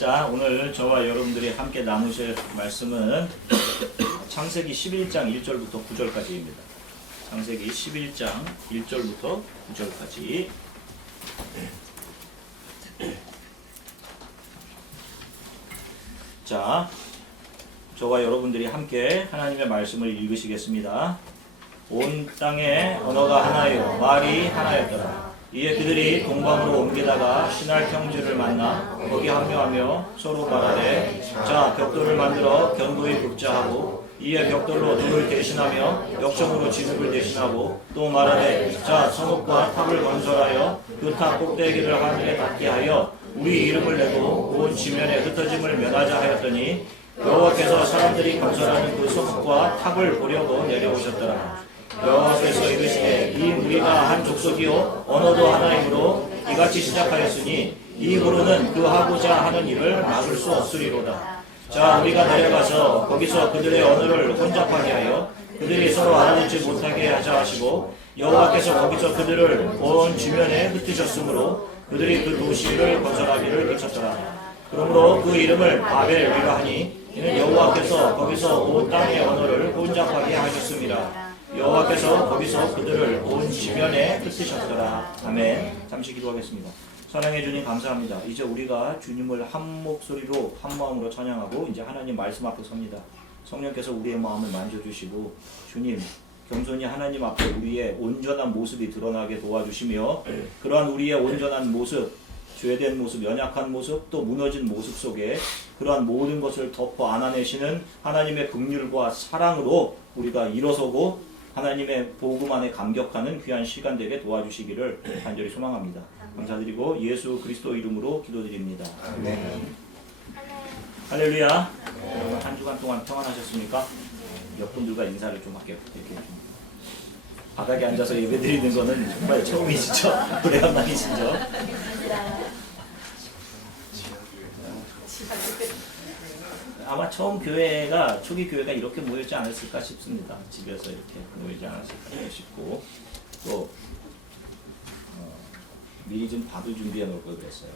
자, 오늘 저와 여러분들이 함께 나누실 말씀은 창세기 11장 1절부터 9절까지입니다. 창세기 11장 1절부터 9절까지. 자, 저와 여러분들이 함께 하나님의 말씀을 읽으시겠습니다. 온 땅에 언어가 하나요, 말이 하나였더라. 이에 그들이 동방으로 옮기다가 신할 평지를 만나 거기 합류하며 서로 말하되, 자, 벽돌을 만들어 견고히 굽자 하고, 이에 벽돌로 돌을 대신하며 역청으로 지붕을 대신하고, 또 말하되, 자, 성읍과 탑을 건설하여 그 탑 꼭대기를 하늘에 닿게 하여 우리 이름을 내고 온 지면에 흩어짐을 면하자 하였더니, 여호와께서 사람들이 건설하는 그 성읍과 탑을 보려고 내려오셨더라. 여호와께서 이르시되, 이 우리가 한 족속이요 언어도 하나이므로 이같이 시작하였으니 이후로는 그 하고자 하는 일을 막을 수 없으리로다. 자, 우리가 내려가서 거기서 그들의 언어를 혼잡하게 하여 그들이 서로 알아듣지 못하게 하자 하시고, 여호와께서 거기서 그들을 온 지면에 흩으셨으므로 그들이 그 도시를 건설하기를 그쳤더라. 그러므로 그 이름을 바벨이라 하니, 이는 여호와께서 거기서 온 땅의 언어를 혼잡하게 하셨습니다. 여호와께서 거기서 그들을 온 지면에 흩으셨더라. 아멘. 잠시 기도하겠습니다. 사랑해 주님 감사합니다. 이제 우리가 주님을 한 목소리로 한 마음으로 찬양하고 이제 하나님 말씀 앞에 섭니다. 성령께서 우리의 마음을 만져주시고, 주님 겸손히 하나님 앞에 우리의 온전한 모습이 드러나게 도와주시며, 그러한 우리의 온전한 모습, 죄된 모습, 연약한 모습, 또 무너진 모습 속에 그러한 모든 것을 덮어 안아내시는 하나님의 긍휼과 사랑으로 우리가 일어서고 하나님의 복음 안에 감격하는 귀한 시간 되게 도와주시기를 간절히 소망합니다. 감사드리고 예수 그리스도 이름으로 기도드립니다. 아멘. 할렐루야. 여러분 한 주간 동안 평안하셨습니까? 옆분들과 인사를 좀 할게요. 이렇게 좀 바닥에 앉아서 예배드리는 거는 정말 처음이시죠? 오래간만이시죠? 아마 처음 교회가, 초기 교회가 이렇게 모였지 않았을까 싶습니다. 집에서 이렇게 모이지 않았을까 싶고, 또 미리 좀 밥을 준비해 놓을 걸 그랬어요.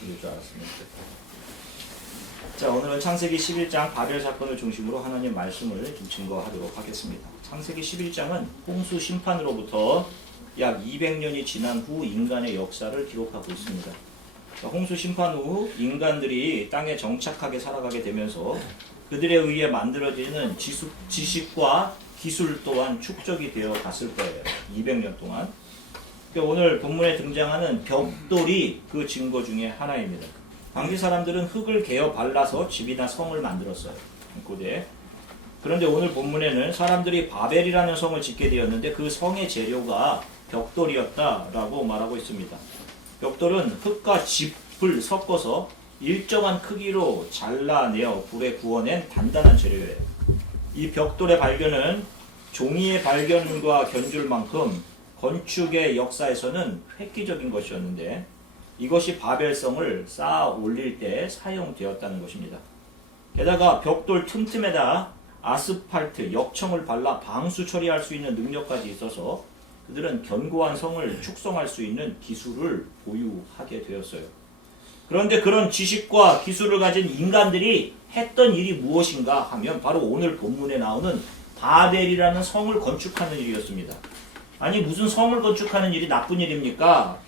그럴 줄 알았으면 좋겠고. 자, 오늘은 창세기 11장 바벨 사건을 중심으로 하나님 말씀을 좀 증거하도록 하겠습니다. 창세기 11장은 홍수 심판으로부터 약 200년이 지난 후 인간의 역사를 기록하고 있습니다. 홍수 심판 후 인간들이 땅에 정착하게 살아가게 되면서 그들에 의해 만들어지는 지식과 기술 또한 축적이 되어 갔을 거예요. 200년 동안. 오늘 본문에 등장하는 벽돌이 그 증거 중에 하나입니다. 당시 사람들은 흙을 개어 발라서 집이나 성을 만들었어요. 고대. 그런데 오늘 본문에는 사람들이 바벨이라는 성을 짓게 되었는데 그 성의 재료가 벽돌이었다라고 말하고 있습니다. 벽돌은 흙과 짚을 섞어서 일정한 크기로 잘라내어 불에 구워낸 단단한 재료예요. 이 벽돌의 발견은 종이의 발견과 견줄 만큼 건축의 역사에서는 획기적인 것이었는데, 이것이 바벨성을 쌓아 올릴 때 사용되었다는 것입니다. 게다가 벽돌 틈틈에다 아스팔트, 역청을 발라 방수 처리할 수 있는 능력까지 있어서 그들은 견고한 성을 축성할 수 있는 기술을 보유하게 되었어요. 그런데 그런 지식과 기술을 가진 인간들이 했던 일이 무엇인가 하면 바로 오늘 본문에 나오는 바벨이라는 성을 건축하는 일이었습니다. 아니, 무슨 성을 건축하는 일이 나쁜 일입니까?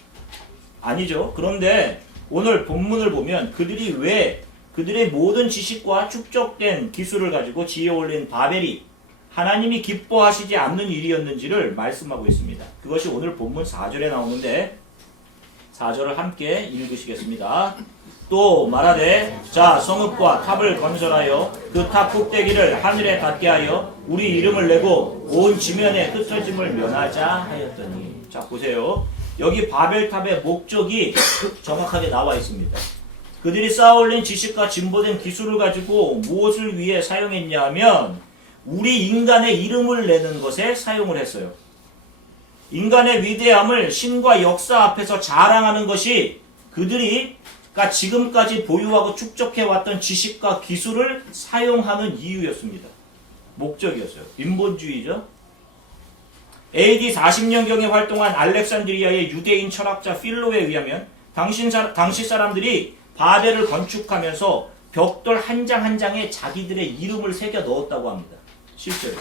아니죠. 그런데 오늘 본문을 보면 그들이 왜 그들의 모든 지식과 축적된 기술을 가지고 지어 올린 바벨이 하나님이 기뻐하시지 않는 일이었는지를 말씀하고 있습니다. 그것이 오늘 본문 4절에 나오는데 4절을 함께 읽으시겠습니다. 또 말하되, 자, 성읍과 탑을 건설하여 그 탑 꼭대기를 하늘에 닿게 하여 우리 이름을 내고 온 지면에 흩어짐을 면하자 하였더니. 자, 보세요. 여기 바벨탑의 목적이 정확하게 나와 있습니다. 그들이 쌓아올린 지식과 진보된 기술을 가지고 무엇을 위해 사용했냐 하면 우리 인간의 이름을 내는 것에 사용을 했어요. 인간의 위대함을 신과 역사 앞에서 자랑하는 것이 그들이 지금까지 보유하고 축적해왔던 지식과 기술을 사용하는 이유였습니다. 목적이었어요. 인본주의죠. AD 40년경에 활동한 알렉산드리아의 유대인 철학자 필로에 의하면 당시 사람들이 바벨을 건축하면서 벽돌 한 장 한 장에 자기들의 이름을 새겨 넣었다고 합니다. 실제로.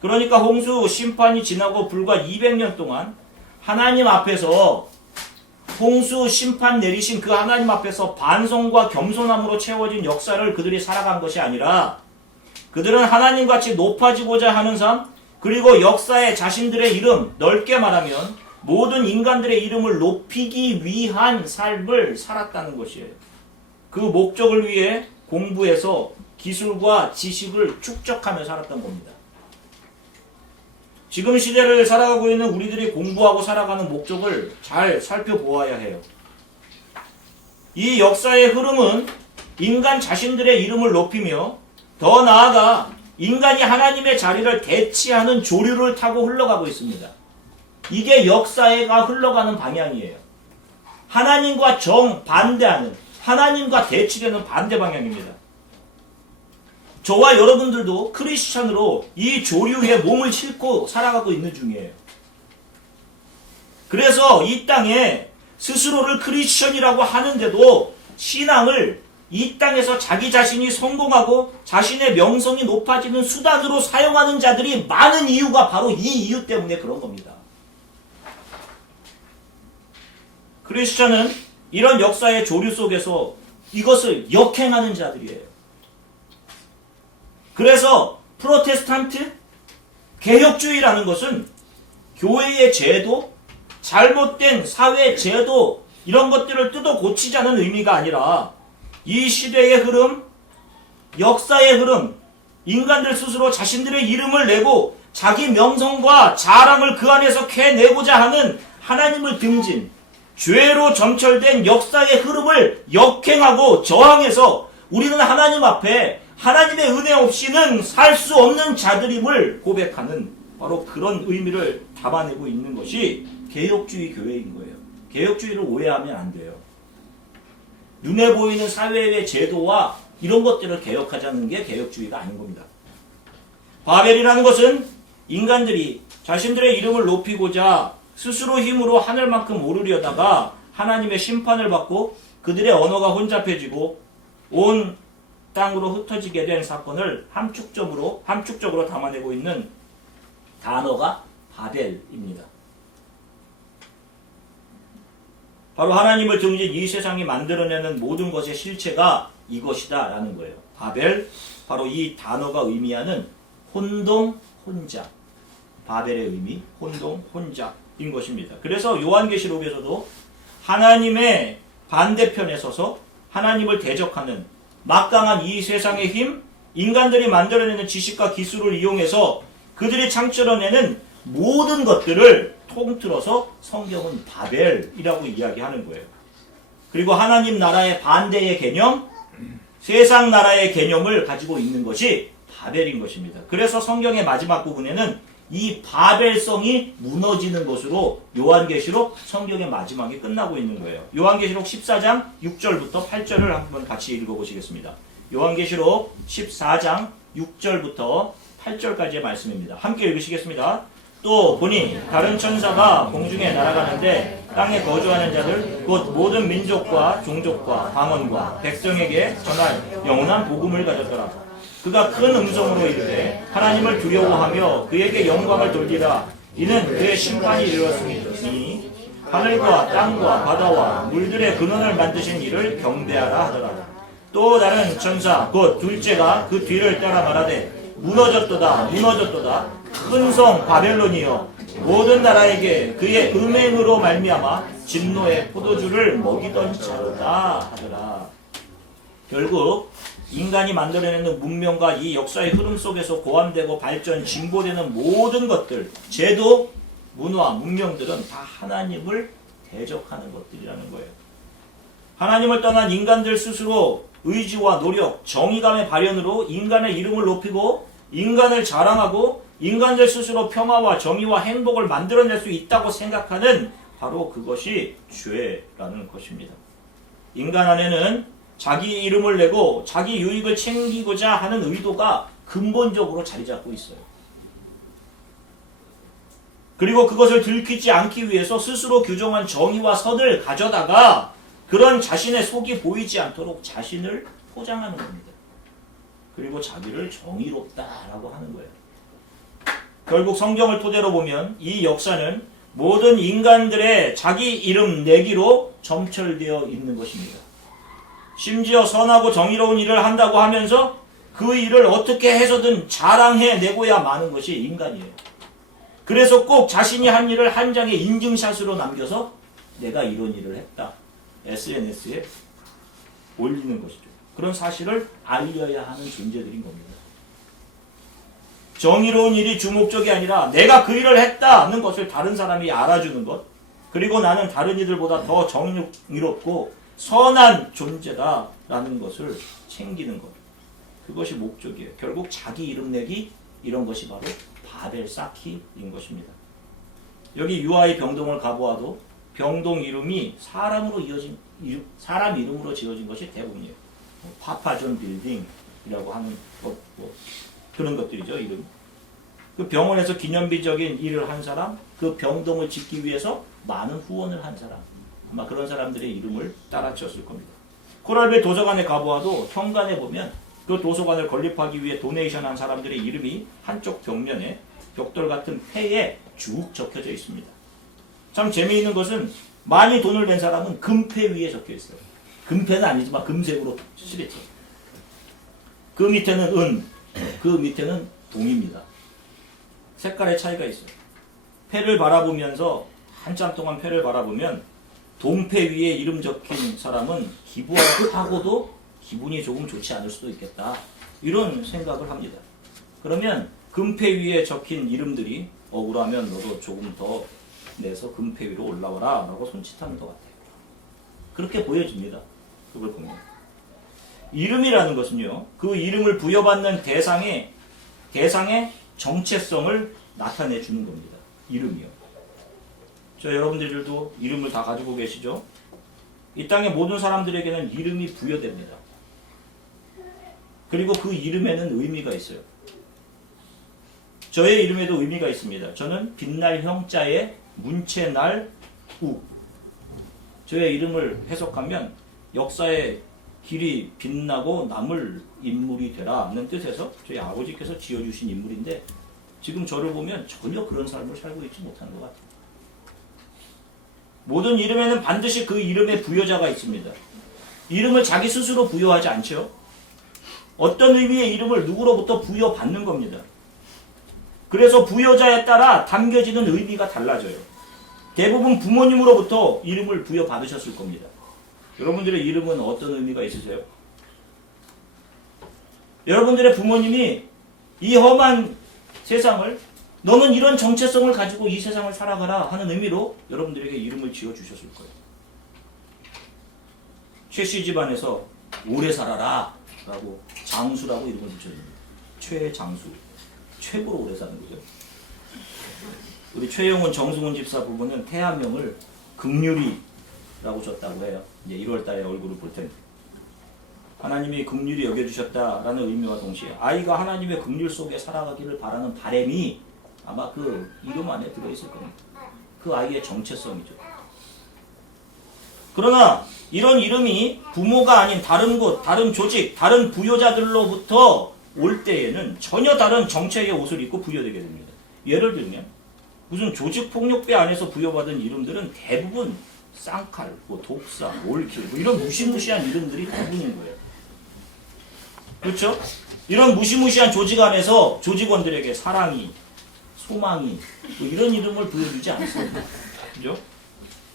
그러니까 홍수 심판이 지나고 불과 200년 동안 하나님 앞에서 홍수 심판 내리신 그 하나님 앞에서 반성과 겸손함으로 채워진 역사를 그들이 살아간 것이 아니라 그들은 하나님같이 높아지고자 하는 삶, 그리고 역사에 자신들의 이름, 넓게 말하면 모든 인간들의 이름을 높이기 위한 삶을 살았다는 것이에요. 그 목적을 위해 공부해서 기술과 지식을 축적하며 살았던 겁니다. 지금 시대를 살아가고 있는 우리들이 공부하고 살아가는 목적을 잘 살펴보아야 해요. 이 역사의 흐름은 인간 자신들의 이름을 높이며 더 나아가 인간이 하나님의 자리를 대치하는 조류를 타고 흘러가고 있습니다. 이게 역사가 흘러가는 방향이에요. 하나님과 정반대하는, 하나님과 대치되는 반대 방향입니다. 저와 여러분들도 크리스찬으로 이 조류에 몸을 싣고 살아가고 있는 중이에요. 그래서 이 땅에 스스로를 크리스천이라고 하는데도 신앙을 이 땅에서 자기 자신이 성공하고 자신의 명성이 높아지는 수단으로 사용하는 자들이 많은 이유가 바로 이 이유 때문에 그런 겁니다. 크리스천은 이런 역사의 조류 속에서 이것을 역행하는 자들이에요. 그래서 프로테스탄트 개혁주의라는 것은 교회의 제도, 잘못된 사회 제도 이런 것들을 뜯어 고치자는 의미가 아니라 이 시대의 흐름, 역사의 흐름, 인간들 스스로 자신들의 이름을 내고 자기 명성과 자랑을 그 안에서 캐내고자 하는 하나님을 등진 죄로 점철된 역사의 흐름을 역행하고 저항해서 우리는 하나님 앞에 하나님의 은혜 없이는 살 수 없는 자들임을 고백하는 바로 그런 의미를 담아내고 있는 것이 개혁주의 교회인 거예요. 개혁주의를 오해하면 안 돼요. 눈에 보이는 사회의 제도와 이런 것들을 개혁하자는 게 개혁주의가 아닌 겁니다. 바벨이라는 것은 인간들이 자신들의 이름을 높이고자 스스로 힘으로 하늘만큼 오르려다가 하나님의 심판을 받고 그들의 언어가 혼잡해지고 온 땅으로 흩어지게 된 사건을 함축적으로 담아내고 있는 단어가 바벨입니다. 바로 하나님을 등진 이 세상이 만들어내는 모든 것의 실체가 이것이다 라는 거예요. 바벨, 바로 이 단어가 의미하는 혼동, 혼잡. 바벨의 의미, 혼동, 혼잡인 것입니다. 그래서 요한계시록에서도 하나님의 반대편에 서서 하나님을 대적하는 막강한 이 세상의 힘, 인간들이 만들어내는 지식과 기술을 이용해서 그들이 창출해내는 모든 것들을 통틀어서 성경은 바벨이라고 이야기하는 거예요. 그리고 하나님 나라의 반대의 개념, 세상 나라의 개념을 가지고 있는 것이 바벨인 것입니다. 그래서 성경의 마지막 부분에는 이 바벨성이 무너지는 것으로 요한계시록 성경의 마지막이 끝나고 있는 거예요. 요한계시록 14장 6절부터 8절을 한번 같이 읽어보시겠습니다. 요한계시록 14장 6절부터 8절까지의 말씀입니다. 함께 읽으시겠습니다. 또 보니 다른 천사가 공중에 날아가는데 땅에 거주하는 자들 곧 모든 민족과 종족과 방언과 백성에게 전할 영원한 복음을 가졌더라. 그가 큰 음성으로 이르되 하나님을 두려워하며 그에게 영광을 돌리라. 이는 그의 심판이 이르렀으니 하늘과 땅과 바다와 물들의 근원을 만드신 이를 경배하라 하더라. 또 다른 천사 곧 둘째가 그 뒤를 따라 말하되 무너졌도다 무너졌도다 큰 성 바벨론이여 모든 나라에게 그의 음행으로 말미암아 진노의 포도주를 먹이던 자로다 하더라. 결국 인간이 만들어내는 문명과 이 역사의 흐름 속에서 고안되고 발전, 진보되는 모든 것들, 제도, 문화, 문명들은 다 하나님을 대적하는 것들이라는 거예요. 하나님을 떠난 인간들 스스로 의지와 노력, 정의감의 발현으로 인간의 이름을 높이고 인간을 자랑하고 인간들 스스로 평화와 정의와 행복을 만들어낼 수 있다고 생각하는 바로 그것이 죄라는 것입니다. 인간 안에는 자기 이름을 내고 자기 유익을 챙기고자 하는 의도가 근본적으로 자리 잡고 있어요. 그리고 그것을 들키지 않기 위해서 스스로 규정한 정의와 선을 가져다가 그런 자신의 속이 보이지 않도록 자신을 포장하는 겁니다. 그리고 자기를 정의롭다라고 하는 거예요. 결국 성경을 토대로 보면 이 역사는 모든 인간들의 자기 이름 내기로 점철되어 있는 것입니다. 심지어 선하고 정의로운 일을 한다고 하면서 그 일을 어떻게 해서든 자랑해내고야 마는 것이 인간이에요. 그래서 꼭 자신이 한 일을 한 장의 인증샷으로 남겨서 내가 이런 일을 했다. SNS에 올리는 것이죠. 그런 사실을 알려야 하는 존재들인 겁니다. 정의로운 일이 주목적이 아니라 내가 그 일을 했다는 것을 다른 사람이 알아주는 것, 그리고 나는 다른 이들보다 더 정의롭고 선한 존재다라는 것을 챙기는 것. 그것이 목적이에요. 결국 자기 이름 내기, 이런 것이 바로 바벨 쌓기인 것입니다. 여기 유아의 병동을 가보아도 병동 이름이 사람 이름으로 지어진 것이 대부분이에요. 파파존 빌딩이라고 하는 것, 그런 것들이죠, 이름. 그 병원에서 기념비적인 일을 한 사람, 그 병동을 짓기 위해서 많은 후원을 한 사람, 아마 그런 사람들의 이름을 따라쳤을 겁니다. 코랄베 도서관에 가보아도 현관에 보면 그 도서관을 건립하기 위해 도네이션 한 사람들의 이름이 한쪽 벽면에 벽돌 같은 패에 쭉 적혀져 있습니다. 참 재미있는 것은 많이 돈을 낸 사람은 금패 위에 적혀 있어요. 금패는 아니지만 금색으로 칠했죠. 그 밑에는 은, 그 밑에는 동입니다. 색깔의 차이가 있어요. 패를 바라보면서 한참 동안 패를 바라보면 동패 위에 이름 적힌 사람은 기부하고도 기분이 조금 좋지 않을 수도 있겠다. 이런 생각을 합니다. 그러면 금패 위에 적힌 이름들이 억울하면 너도 조금 더 내서 금패 위로 올라와라 라고 손짓하는 것 같아요. 그렇게 보여집니다. 그걸 보면. 이름이라는 것은요, 그 이름을 부여받는 대상의 정체성을 나타내 주는 겁니다. 이름이요. 저 여러분들도 이름을 다 가지고 계시죠? 이 땅의 모든 사람들에게는 이름이 부여됩니다. 그리고 그 이름에는 의미가 있어요. 저의 이름에도 의미가 있습니다. 저는 빛날 형자의 문체날 우. 저의 이름을 해석하면 역사의 길이 빛나고 남을 인물이 되라는 뜻에서 저희 아버지께서 지어주신 인물인데 지금 저를 보면 전혀 그런 삶을 살고 있지 못하는 것 같아요. 모든 이름에는 반드시 그 이름의 부여자가 있습니다. 이름을 자기 스스로 부여하지 않죠. 어떤 의미의 이름을 누구로부터 부여받는 겁니다. 그래서 부여자에 따라 담겨지는 의미가 달라져요. 대부분 부모님으로부터 이름을 부여받으셨을 겁니다. 여러분들의 이름은 어떤 의미가 있으세요? 여러분들의 부모님이 이 험한 세상을 너는 이런 정체성을 가지고 이 세상을 살아가라 하는 의미로 여러분들에게 이름을 지어주셨을 거예요. 최씨 집안에서 오래 살아라 라고 장수라고 이름을 붙여줍니다. 최장수. 최고로 오래 사는 거죠. 우리 최영훈, 정승훈 집사 부부는 태아명을 긍휼이라고 줬다고 해요. 이제 1월 달에 얼굴을 볼 텐데. 하나님이 긍휼히 여겨주셨다라는 의미와 동시에 아이가 하나님의 긍휼 속에 살아가기를 바라는 바람이 아마 그 이름 안에 들어있을 겁니다. 그 아이의 정체성이죠. 그러나 이런 이름이 부모가 아닌 다른 곳, 다른 조직, 다른 부여자들로부터 올 때에는 전혀 다른 정체의 옷을 입고 부여되게 됩니다. 예를 들면 무슨 조직폭력배 안에서 부여받은 이름들은 대부분 쌍칼, 독사, 올킬 이런 무시무시한 이름들이 대부분인 거예요. 그렇죠? 이런 무시무시한 조직 안에서 조직원들에게 사랑이, 소망이 이런 이름을 부여주지 않습니다. 그죠?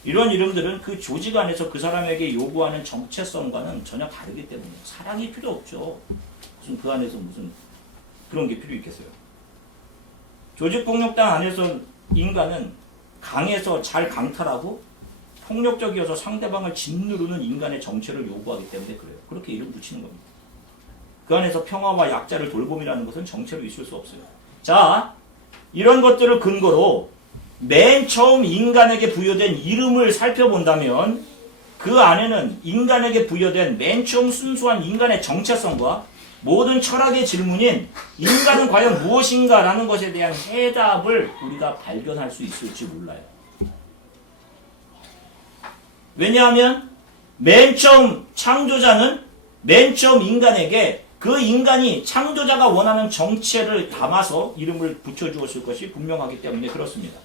이런 이름들은 그 조직 안에서 그 사람에게 요구하는 정체성과는 전혀 다르기 때문에 사랑이 필요 없죠. 무슨 그 안에서 무슨 그런 게 필요 있겠어요. 조직폭력당 안에서 인간은 강해서 잘 강탈하고 폭력적이어서 상대방을 짓누르는 인간의 정체를 요구하기 때문에 그래요. 그렇게 이름 붙이는 겁니다. 그 안에서 평화와 약자를 돌봄이라는 것은 정체로 있을 수 없어요. 자, 이런 것들을 근거로 맨 처음 인간에게 부여된 이름을 살펴본다면 그 안에는 인간에게 부여된 맨 처음 순수한 인간의 정체성과 모든 철학의 질문인 인간은 과연 무엇인가 라는 것에 대한 해답을 우리가 발견할 수 있을지 몰라요. 왜냐하면 맨 처음 창조자는 맨 처음 인간에게 그 인간이 창조자가 원하는 정체를 담아서 이름을 붙여주었을 것이 분명하기 때문에 그렇습니다.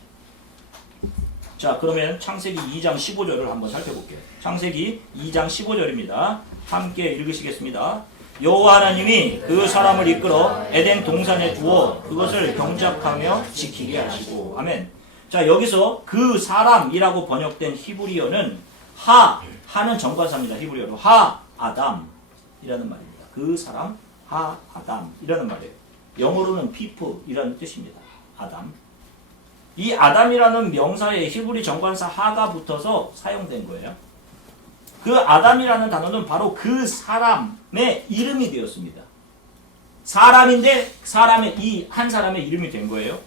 자, 그러면 창세기 2장 15절을 한번 살펴볼게요. 창세기 2장 15절입니다. 함께 읽으시겠습니다. 여호와 하나님이 그 사람을 이끌어 에덴 동산에 두어 그것을 경작하며 지키게 하시고. 아멘. 자, 여기서 그 사람이라고 번역된 히브리어는 하는 정관사입니다. 히브리어로 아담이라는 말입니다. 그 사람 아담이라는 말이에요. 영어로는 people이라는 뜻입니다. 아담. 이 아담이라는 명사에 히브리 정관사 하가 붙어서 사용된 거예요. 그 아담이라는 단어는 바로 그 사람의 이름이 되었습니다. 사람인데 이 한 사람의 이름이 된 거예요.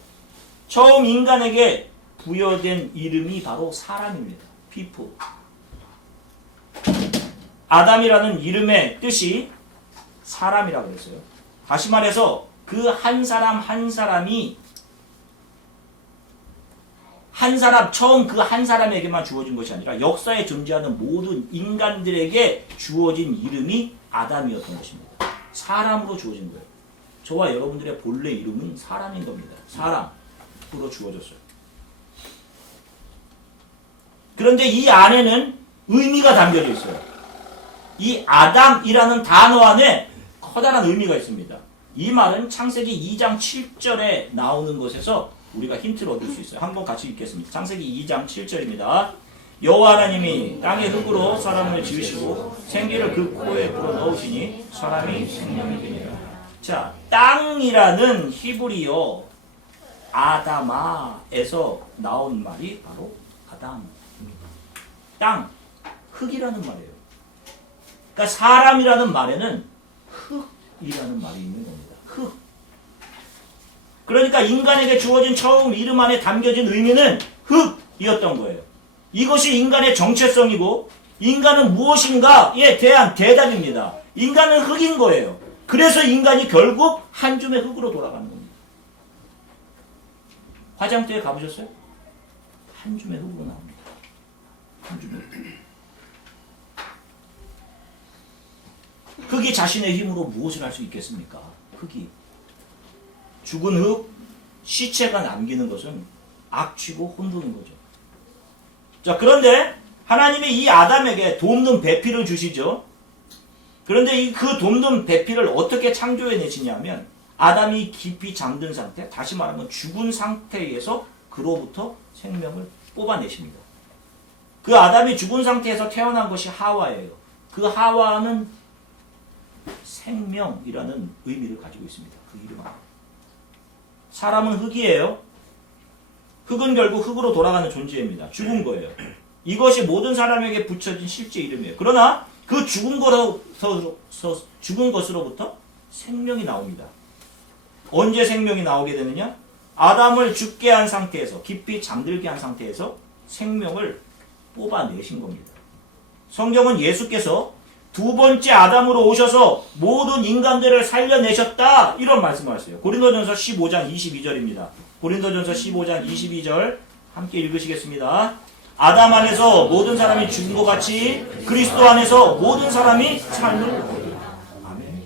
처음 인간에게 부여된 이름이 바로 사람입니다. people. 아담이라는 이름의 뜻이 사람이라고 했어요. 다시 말해서 그 한 사람 한 사람이 처음 그 한 사람에게만 주어진 것이 아니라 역사에 존재하는 모든 인간들에게 주어진 이름이 아담이었던 것입니다. 사람으로 주어진 거예요. 저와 여러분들의 본래 이름은 사람인 겁니다. 사람으로 주어졌어요. 그런데 이 안에는 의미가 담겨져 있어요. 이 아담이라는 단어 안에 커다란 의미가 있습니다. 이 말은 창세기 2장 7절에 나오는 것에서 우리가 힌트를 얻을 수 있어요. 한번 같이 읽겠습니다. 창세기 2장 7절입니다. 여호와 하나님이 땅의 흙으로 사람을 지으시고 생기를 그 코에 불어넣으시니 사람이 생명이 되니라. 자, 땅이라는 히브리어 아다마에서 나온 말이 바로 아담. 땅, 흙이라는 말이에요. 그러니까 사람이라는 말에는 흙이라는 말이 있는 겁니다. 흙. 그러니까 인간에게 주어진 처음 이름 안에 담겨진 의미는 흙이었던 거예요. 이것이 인간의 정체성이고 인간은 무엇인가에 대한 대답입니다. 인간은 흙인 거예요. 그래서 인간이 결국 한 줌의 흙으로 돌아가는 겁니다. 화장터에 가보셨어요? 한 줌의 흙으로 나옵니다. 한 줌의 흙. 흙이 자신의 힘으로 무엇을 할 수 있겠습니까? 흙이. 죽은 흙, 시체가 남기는 것은 악취고 혼돈인 거죠. 자, 그런데 하나님이 이 아담에게 돕는 배필을 주시죠. 그런데 그 돕는 배필을 어떻게 창조해내시냐면 아담이 깊이 잠든 상태, 다시 말하면 죽은 상태에서 그로부터 생명을 뽑아내십니다. 그 아담이 죽은 상태에서 태어난 것이 하와예요. 그 하와는 생명이라는 의미를 가지고 있습니다. 그 이름 안에. 사람은 흙이에요. 흙은 결국 흙으로 돌아가는 존재입니다. 죽은 거예요. 이것이 모든 사람에게 붙여진 실제 이름이에요. 그러나 그 죽은 것으로부터 생명이 나옵니다. 언제 생명이 나오게 되느냐? 아담을 죽게 한 상태에서, 깊이 잠들게 한 상태에서 생명을 뽑아내신 겁니다. 성경은 예수께서 두 번째 아담으로 오셔서 모든 인간들을 살려내셨다, 이런 말씀을 하세요. 고린도전서 15장 22절입니다. 고린도전서 15장 22절 함께 읽으시겠습니다. 아담 안에서 모든 사람이 죽은 것 같이 그리스도 안에서 모든 사람이 삶을 얻으리라. 아멘.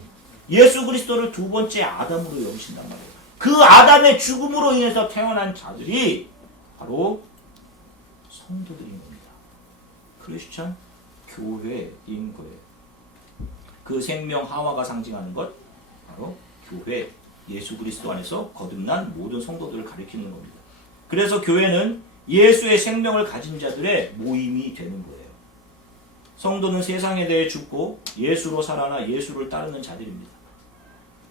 예수 그리스도를 두 번째 아담으로 여기신단 말이에요. 그 아담의 죽음으로 인해서 태어난 자들이 바로 성도들인 겁니다. 크리스천 교회인 거예요. 그 생명 하와가 상징하는 것 바로 교회, 예수 그리스도 안에서 거듭난 모든 성도들을 가리키는 겁니다. 그래서 교회는 예수의 생명을 가진 자들의 모임이 되는 거예요. 성도는 세상에 대해 죽고 예수로 살아나 예수를 따르는 자들입니다.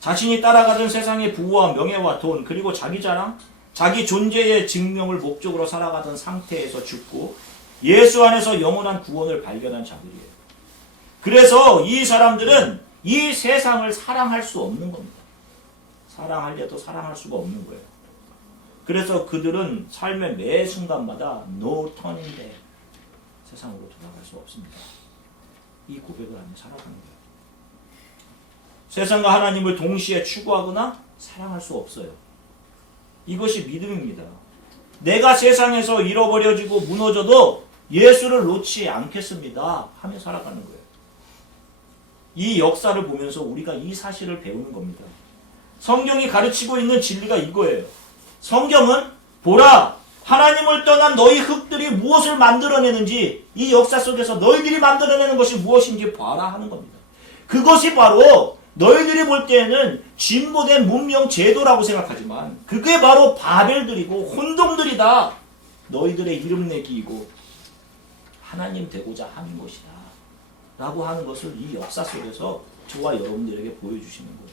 자신이 따라가던 세상의 부와 명예와 돈, 그리고 자기 자랑, 자기 존재의 증명을 목적으로 살아가던 상태에서 죽고 예수 안에서 영원한 구원을 발견한 자들이에요. 그래서 이 사람들은 이 세상을 사랑할 수 없는 겁니다. 사랑하려도 사랑할 수가 없는 거예요. 그래서 그들은 삶의 매 순간마다 no turning back, 세상으로 돌아갈 수 없습니다. 이 고백을 하며 살아가는 거예요. 세상과 하나님을 동시에 추구하거나 사랑할 수 없어요. 이것이 믿음입니다. 내가 세상에서 잃어버려지고 무너져도 예수를 놓지 않겠습니다 하며 살아가는 거예요. 이 역사를 보면서 우리가 이 사실을 배우는 겁니다. 성경이 가르치고 있는 진리가 이거예요. 성경은 보라, 하나님을 떠난 너희 흙들이 무엇을 만들어내는지, 이 역사 속에서 너희들이 만들어내는 것이 무엇인지 봐라 하는 겁니다. 그것이 바로 너희들이 볼 때에는 진보된 문명 제도라고 생각하지만 그게 바로 바벨들이고 혼동들이다. 너희들의 이름 내기이고 하나님 되고자 하는 것이다 라고 하는 것을 이 역사 속에서 저와 여러분들에게 보여주시는 거예요.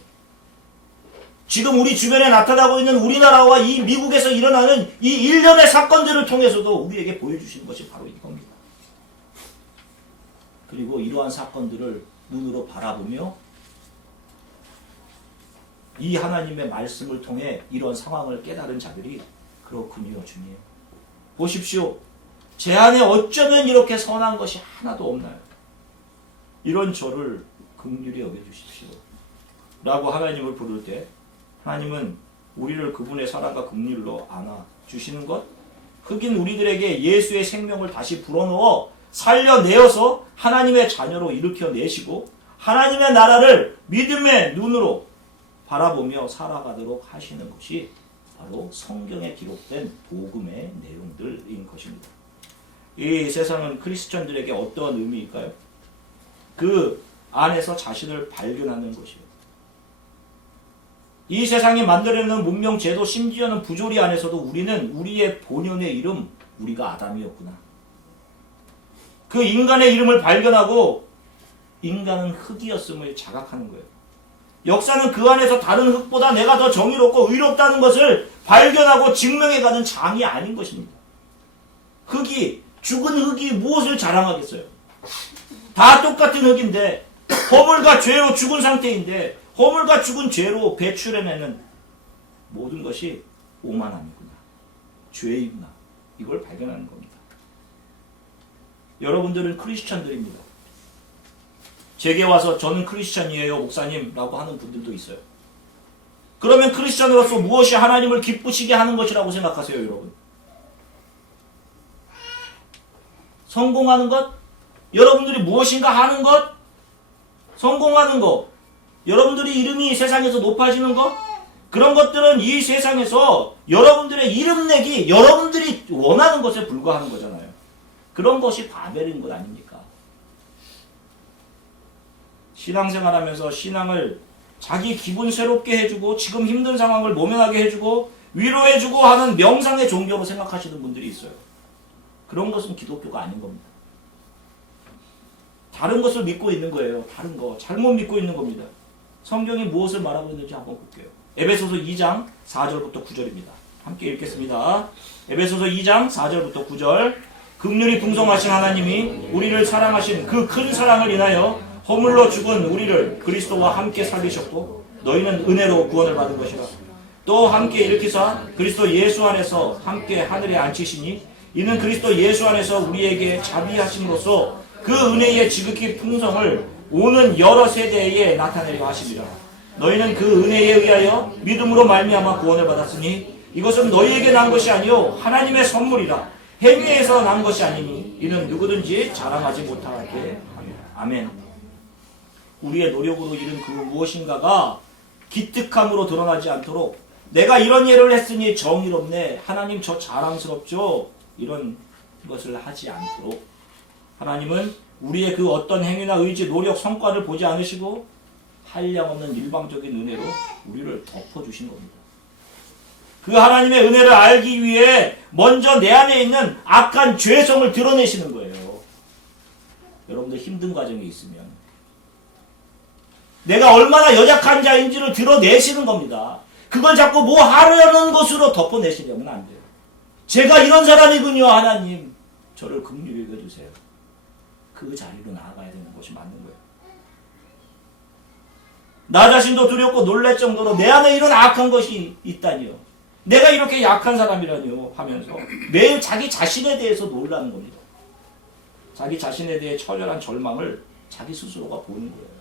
지금 우리 주변에 나타나고 있는 우리나라와 이 미국에서 일어나는 이 일련의 사건들을 통해서도 우리에게 보여주시는 것이 바로 이겁니다. 그리고 이러한 사건들을 눈으로 바라보며 이 하나님의 말씀을 통해 이런 상황을 깨달은 자들이 그렇군요 주님. 보십시오. 제 안에 어쩌면 이렇게 선한 것이 하나도 없나요? 이런 저를 긍휼히 여겨주십시오 라고 하나님을 부를 때 하나님은 우리를 그분의 사랑과 긍휼로 안아주시는 것, 흑인 우리들에게 예수의 생명을 다시 불어넣어 살려내어서 하나님의 자녀로 일으켜내시고 하나님의 나라를 믿음의 눈으로 바라보며 살아가도록 하시는 것이 바로 성경에 기록된 복음의 내용들인 것입니다. 이 세상은 크리스천들에게 어떠한 의미일까요? 그 안에서 자신을 발견하는 것이요. 이 세상이 만들어내는 문명, 제도, 심지어는 부조리 안에서도 우리는 우리의 본연의 이름, 우리가 아담이었구나. 그 인간의 이름을 발견하고 인간은 흙이었음을 자각하는 거예요. 역사는 그 안에서 다른 흙보다 내가 더 정의롭고 의롭다는 것을 발견하고 증명해가는 장이 아닌 것입니다. 죽은 흙이 무엇을 자랑하겠어요? 다 똑같은 흙인데 허물과 죄로 죽은 상태인데 허물과 죽은 죄로 배출해내는 모든 것이 오만함이구나. 죄이구나. 이걸 발견하는 겁니다. 여러분들은 크리스천들입니다. 제게 와서 저는 크리스천이에요 목사님 라고 하는 분들도 있어요. 그러면 크리스천으로서 무엇이 하나님을 기쁘시게 하는 것이라고 생각하세요 여러분? 성공하는 것? 여러분들이 무엇인가 하는 것? 성공하는 것? 여러분들이 이름이 세상에서 높아지는 것? 그런 것들은 이 세상에서 여러분들의 이름 내기, 여러분들이 원하는 것에 불과하는 거잖아요. 그런 것이 바벨인 것 아닙니까? 신앙생활하면서 신앙을 자기 기분 새롭게 해주고 지금 힘든 상황을 모면하게 해주고 위로해주고 하는 명상의 종교로 생각하시는 분들이 있어요. 그런 것은 기독교가 아닌 겁니다. 다른 것을 믿고 있는 거예요. 다른 거. 잘못 믿고 있는 겁니다. 성경이 무엇을 말하고 있는지 한번 볼게요. 에베소서 2장 4절부터 9절입니다. 함께 읽겠습니다. 에베소서 2장 4절부터 9절. 긍휼이 풍성하신 하나님이 우리를 사랑하신 그 큰 사랑을 인하여 허물로 죽은 우리를 그리스도와 함께 살리셨고 너희는 은혜로 구원을 받은 것이라. 또 함께 일으키사 그리스도 예수 안에서 함께 하늘에 앉히시니 이는 그리스도 예수 안에서 우리에게 자비하심으로써 그 은혜의 지극히 풍성을 오는 여러 세대에 나타내려 하십니다. 너희는 그 은혜에 의하여 믿음으로 말미암아 구원을 받았으니 이것은 너희에게 난 것이 아니요 하나님의 선물이라. 행위에서 난 것이 아니니 이는 누구든지 자랑하지 못하게 합니다. 아멘. 우리의 노력으로 이룬 그 무엇인가가 기특함으로 드러나지 않도록 내가 이런 일을 했으니 정의롭네. 하나님 저 자랑스럽죠. 이런 것을 하지 않도록 하나님은 우리의 그 어떤 행위나 의지, 노력, 성과를 보지 않으시고 한량없는 일방적인 은혜로 우리를 덮어주신 겁니다. 그 하나님의 은혜를 알기 위해 먼저 내 안에 있는 악한 죄성을 드러내시는 거예요. 여러분들 힘든 과정이 있으면 내가 얼마나 연약한 자인지를 드러내시는 겁니다. 그걸 자꾸 뭐 하려는 것으로 덮어내시려면 안 돼요. 제가 이런 사람이군요. 하나님 저를 긍휼히 여겨주세요. 그 자리로 나아가야 되는 것이 맞는 거예요. 나 자신도 두렵고 놀랄 정도로 내 안에 이런 악한 것이 있다니요. 내가 이렇게 약한 사람이라니요 하면서 매일 자기 자신에 대해서 놀라는 겁니다. 자기 자신에 대해 처절한 절망을 자기 스스로가 보는 거예요.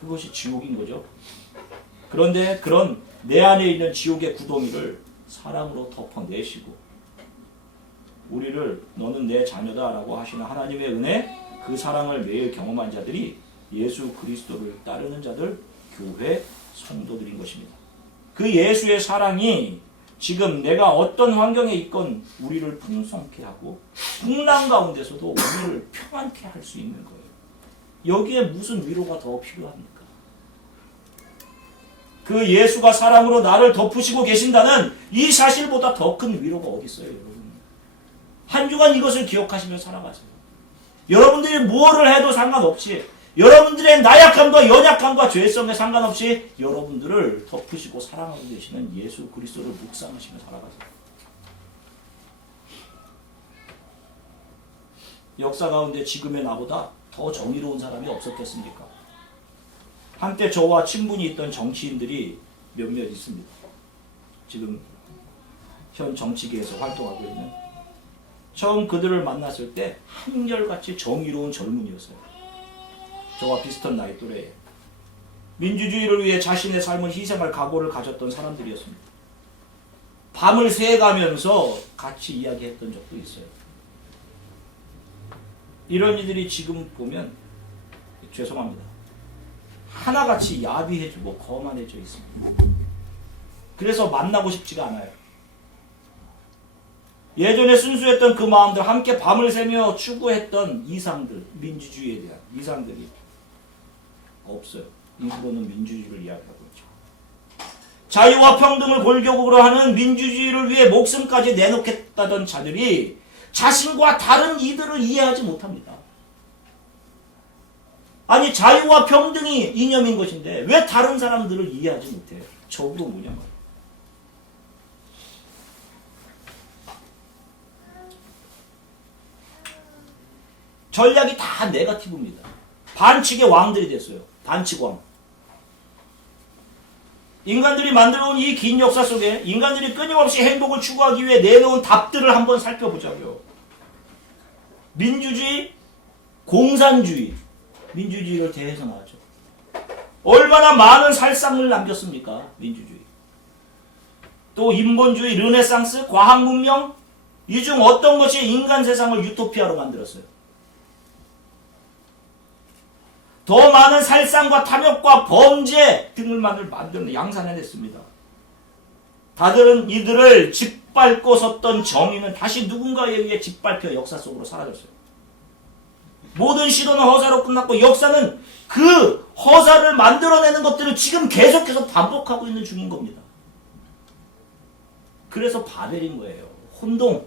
그것이 지옥인 거죠. 그런데 그런 내 안에 있는 지옥의 구덩이를 사랑으로 덮어내시고 우리를 너는 내 자녀다라고 하시는 하나님의 은혜, 그 사랑을 매일 경험한 자들이 예수 그리스도를 따르는 자들, 교회 성도들인 것입니다. 그 예수의 사랑이 지금 내가 어떤 환경에 있건 우리를 풍성케 하고 풍랑 가운데서도 우리를 평안케 할 수 있는 거예요. 여기에 무슨 위로가 더 필요합니까? 그 예수가 사랑으로 나를 덮으시고 계신다는 이 사실보다 더 큰 위로가 어디 있어요, 여러분? 한 주간 이것을 기억하시며 살아가세요. 여러분들이 무엇을 해도 상관없이, 여러분들의 나약함과 연약함과 죄성에 상관없이 여러분들을 덮으시고 사랑하고 계시는 예수 그리스도를 묵상하시며 살아가세요. 역사 가운데 지금의 나보다 더 정의로운 사람이 없었겠습니까? 한때 저와 친분이 있던 정치인들이 몇몇 있습니다. 지금 현 정치계에서 활동하고 있는. 처음 그들을 만났을 때 한결같이 정의로운 젊은이였어요. 저와 비슷한 나이 또래에 민주주의를 위해 자신의 삶을 희생할 각오를 가졌던 사람들이었습니다. 밤을 새가면서 같이 이야기했던 적도 있어요. 이런 이들이 지금 보면 죄송합니다. 하나같이 야비해지고 거만해져 있습니다. 그래서 만나고 싶지가 않아요. 예전에 순수했던 그 마음들, 함께 밤을 새며 추구했던 이상들, 민주주의에 대한 이상들이 없어요. 일본은 민주주의를 이야기하고 있죠. 자유와 평등을 골격으로 하는 민주주의를 위해 목숨까지 내놓겠다던 자들이 자신과 다른 이들을 이해하지 못합니다. 아니, 자유와 평등이 이념인 것인데 왜 다른 사람들을 이해하지 못해요? 적으로 뭐냐 말이에요. 전략이 다 네거티브입니다. 반칙의 왕들이 됐어요. 반칙왕. 인간들이 만들어온 이 긴 역사 속에 인간들이 끊임없이 행복을 추구하기 위해 내놓은 답들을 한번 살펴보자고요. 민주주의, 공산주의. 민주주의를 대해서 나왔죠. 얼마나 많은 살상을 남겼습니까? 민주주의. 또 인본주의, 르네상스, 과학문명, 이 중 어떤 것이 인간 세상을 유토피아로 만들었어요? 더 많은 살상과 탐욕과 범죄 등을만을 양산해냈습니다. 다들은 이들을 짓밟고 섰던 정의는 다시 누군가에 의해 짓밟혀 역사 속으로 사라졌어요. 모든 시도는 허사로 끝났고 역사는 그 허사를 만들어내는 것들을 지금 계속해서 반복하고 있는 중인 겁니다. 그래서 바벨인 거예요. 혼동.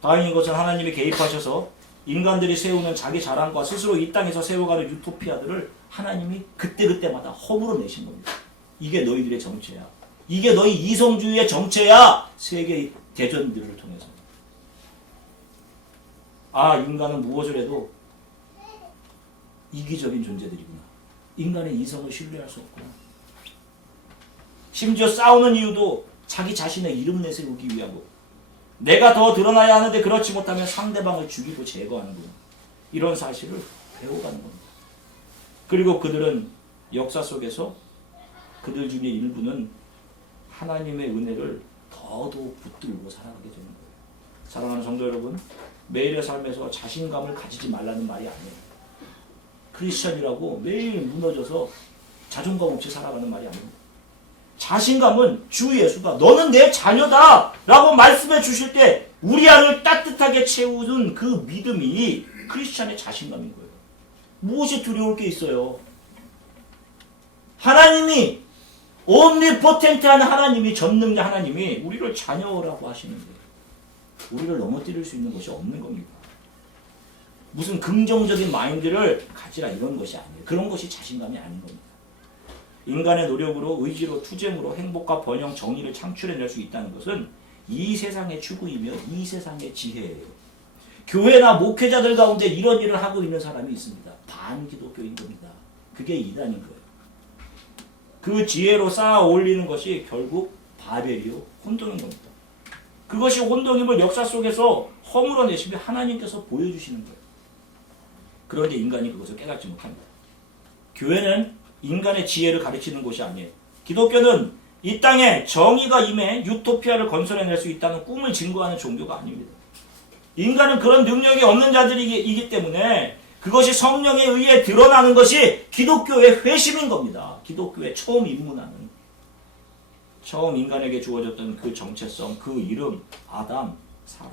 다행인 것은 하나님이 개입하셔서 인간들이 세우는 자기 자랑과 스스로 이 땅에서 세워가는 유토피아들을 하나님이 그때그때마다 허물어 내신 겁니다. 이게 너희들의 정체야. 이게 너희 이성주의의 정체야. 세계 대전들을 통해서. 아, 인간은 무엇을 해도 이기적인 존재들이구나. 인간의 이성을 신뢰할 수 없구나. 심지어 싸우는 이유도 자기 자신의 이름 내세우기 위하고, 내가 더 드러나야 하는데 그렇지 못하면 상대방을 죽이고 제거하는구나. 이런 사실을 배워가는 겁니다. 그리고 그들은 역사 속에서 그들 중에 일부는 하나님의 은혜를 더더욱 붙들고 살아가게 되는 거예요. 사랑하는 성도 여러분, 매일의 삶에서 자신감을 가지지 말라는 말이 아니에요. 크리스천이라고 매일 무너져서 자존감 없이 살아가는 말이 아닙니다. 자신감은 주 예수가 너는 내 자녀다 라고 말씀해 주실 때 우리 안을 따뜻하게 채우는 그 믿음이 크리스천의 자신감인 거예요. 무엇이 두려울 게 있어요? 하나님이, 옴니포텐트한 하나님이, 전능자 하나님이 우리를 자녀라고 하시는데 우리를 넘어뜨릴 수 있는 것이 없는 겁니다. 무슨 긍정적인 마인드를 가지라 이런 것이 아니에요. 그런 것이 자신감이 아닌 겁니다. 인간의 노력으로, 의지로, 투쟁으로 행복과 번영, 정의를 창출해낼 수 있다는 것은 이 세상의 추구이며 이 세상의 지혜예요. 교회나 목회자들 가운데 이런 일을 하고 있는 사람이 있습니다. 반기독교인 겁니다. 그게 이단인 거예요. 그 지혜로 쌓아 올리는 것이 결국 바벨이요, 혼동인 겁니다. 그것이 혼동임을 역사 속에서 허물어내시며 하나님께서 보여주시는 거예요. 그런데 인간이 그것을 깨닫지 못합니다. 교회는 인간의 지혜를 가르치는 곳이 아니에요. 기독교는 이 땅에 정의가 임해 유토피아를 건설해낼 수 있다는 꿈을 증거하는 종교가 아닙니다. 인간은 그런 능력이 없는 자들이기 때문에 그것이 성령에 의해 드러나는 것이 기독교의 회심인 겁니다. 기독교에 처음 입문하는, 처음 인간에게 주어졌던 그 정체성, 그 이름, 아담, 사람,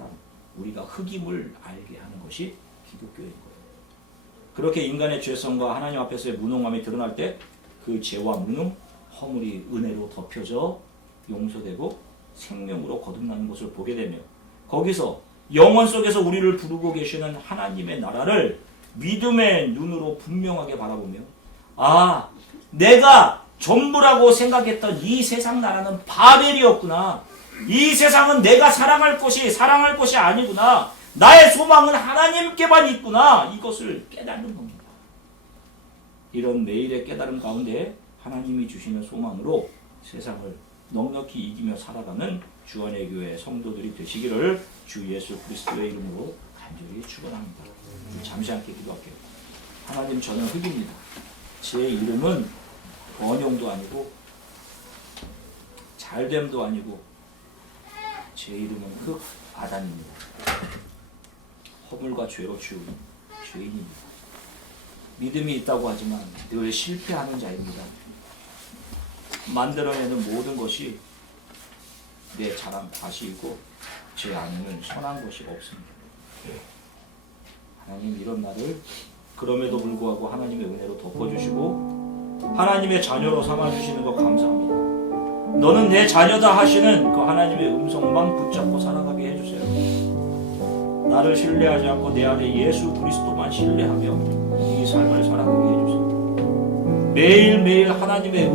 우리가 흑임을 알게 하는 것이 기독교인 거예요. 그렇게 인간의 죄성과 하나님 앞에서의 무능함이 드러날 때 그 죄와 무능, 허물이 은혜로 덮여져 용서되고 생명으로 거듭나는 것을 보게 되며, 거기서 영원 속에서 우리를 부르고 계시는 하나님의 나라를 믿음의 눈으로 분명하게 바라보며, 아, 내가 전부라고 생각했던 이 세상 나라는 바벨이었구나. 이 세상은 내가 사랑할 것이 아니구나. 나의 소망은 하나님께만 있구나. 이것을 깨닫는 겁니다. 이런 매일의 깨달음 가운데 하나님이 주시는 소망으로 세상을 넉넉히 이기며 살아가는 주안의 교회 성도들이 되시기를 주 예수 그리스도의 이름으로 간절히 축원합니다. 잠시 함께 기도할게요. 하나님, 저는 흑입니다. 제 이름은 번영도 아니고 잘됨도 아니고 제 이름은 흑 아담입니다. 허물과 죄로 죽은 죄인입니다. 믿음이 있다고 하지만 늘 실패하는 자입니다. 만들어내는 모든 것이 내 자랑 과시이고 제 안에는 선한 것이 없습니다. 하나님, 이런 나를 그럼에도 불구하고 하나님의 은혜로 덮어주시고 하나님의 자녀로 삼아주시는 것 감사합니다. 너는 내 자녀다 하시는 그 하나님의 음성만 붙잡고 살아가게 해주세요. 나를 신뢰하지 않고 내 안에 예수 그리스도만 신뢰하며 이 삶을 살아가게 해주세요. 매일매일 하나님의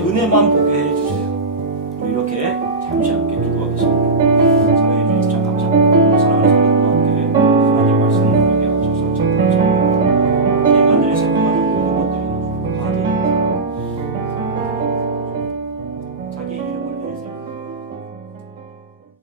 은혜만 보게 해주세요. 우리 이렇게 잠시 함께 기도하겠습니다.